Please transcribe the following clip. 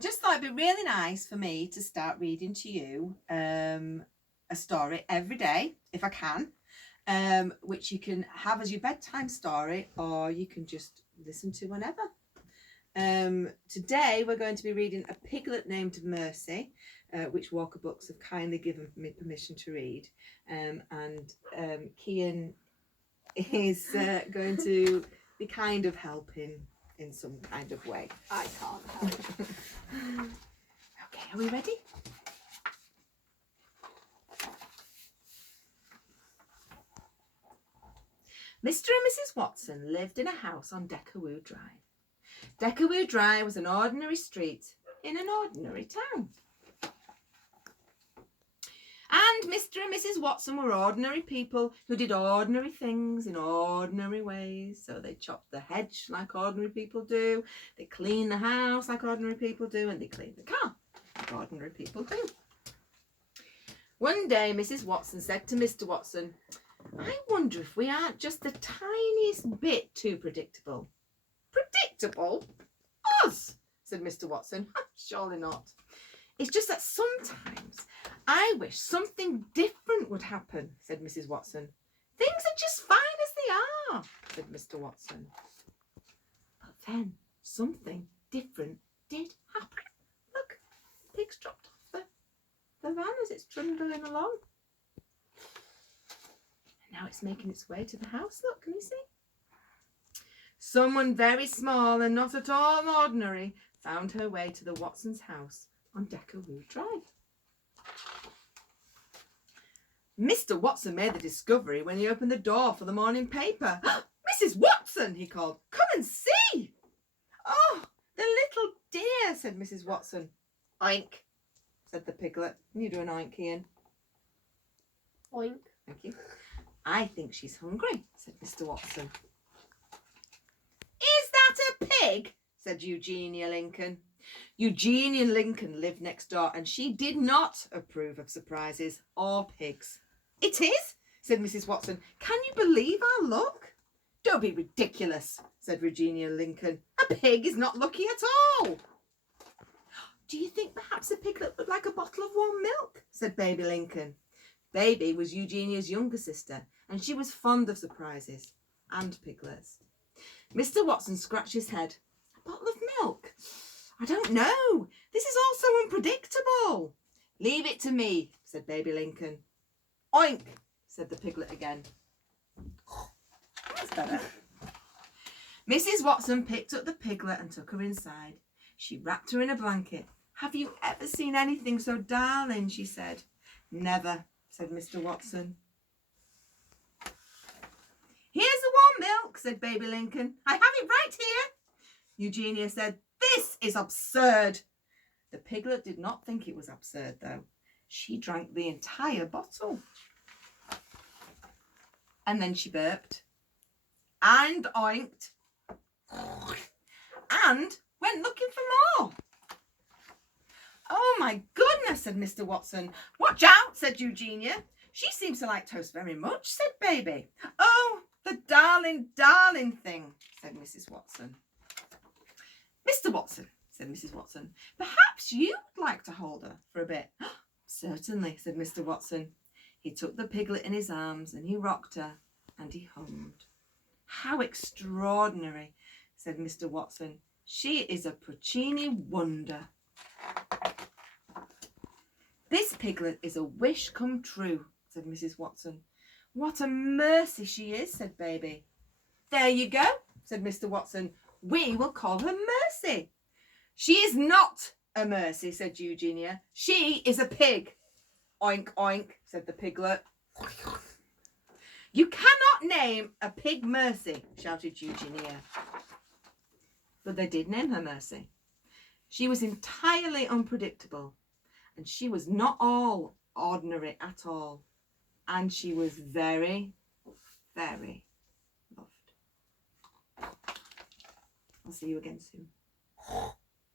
just thought it'd be really nice for me to start reading to you a story every day, if I can, which you can have as your bedtime story, or you can just listen to whenever. Today we're going to be reading A Piglet Named Mercy, which Walker Books have kindly given me permission to read. And Kian is going to be kind of helping in some kind of way. I can't help. Okay, are we ready? Mr. and Mrs. Watson lived in a house on Deckerwood Drive. Deckerwood Drive was an ordinary street in an ordinary town. And Mr. and Mrs. Watson were ordinary people who did ordinary things in ordinary ways. So they chopped the hedge like ordinary people do, they cleaned the house like ordinary people do, and they cleaned the car like ordinary people do. One day Mrs. Watson said to Mr. Watson, "I wonder if we aren't just the tiniest bit too predictable." "Predictable? Us?" said Mr. Watson. "Surely not. It's just that sometimes I wish something different would happen," said Mrs. Watson. "Things are just fine as they are," said Mr. Watson. But then something different did happen. Look, the pig's dropped off the van as it's trundling along. And now it's making its way to the house. Look, can you see? Someone very small and not at all ordinary found her way to the Watsons' house on Deckerwood Drive. Mr. Watson made the discovery when he opened the door for the morning paper. "Mrs. Watson," he called, "come and see." "Oh, the little dear," said Mrs. Watson. "Oink," said the piglet. Can you do an oink, Ian? Oink. Thank you. "I think she's hungry," said Mr. Watson. "Is that a pig?" said Eugenia Lincoln. Eugenia Lincoln lived next door, and she did not approve of surprises or pigs. "It is," said Mrs. Watson. "Can you believe our luck?" "Don't be ridiculous," said Eugenia Lincoln. "A pig is not lucky at all." "Do you think perhaps a piglet would like a bottle of warm milk?" said Baby Lincoln. Baby was Eugenia's younger sister, and she was fond of surprises and piglets. Mr. Watson scratched his head. "A bottle of milk? I don't know. This is all so unpredictable." "Leave it to me," said Baby Lincoln. "Oink," said the piglet again. That's better. Mrs. Watson picked up the piglet and took her inside. She wrapped her in a blanket. "Have you ever seen anything so darling?" she said. "Never," said Mr. Watson. "Here's the warm milk," said Baby Lincoln. "I have it right here." Eugenia said, "This is absurd." The piglet did not think it was absurd, though. She drank the entire bottle. And then she burped and oinked and went looking for more. "Oh my goodness," said Mr. Watson. "Watch out," said Eugenia. "She seems to like toast very much," said Baby. "Oh, the darling, darling thing," said Mrs. Watson. "Mr. Watson," said Mrs. Watson, "perhaps you would like to hold her for a bit." "Certainly," said Mr. Watson. He took the piglet in his arms and he rocked her and he hummed. "How extraordinary," said Mr. Watson. "She is a Puccini wonder." "This piglet is a wish come true," said Mrs. Watson. "What a mercy she is," said Baby. "There you go," said Mr. Watson. "We will call her Mercy." "She is not a mercy," said Eugenia. "She is a pig." "Oink, oink," said the piglet. "You cannot name a pig Mercy," shouted Eugenia. But they did name her Mercy. She was entirely unpredictable, and she was not all ordinary at all. And she was very, very loved. I'll see you again soon.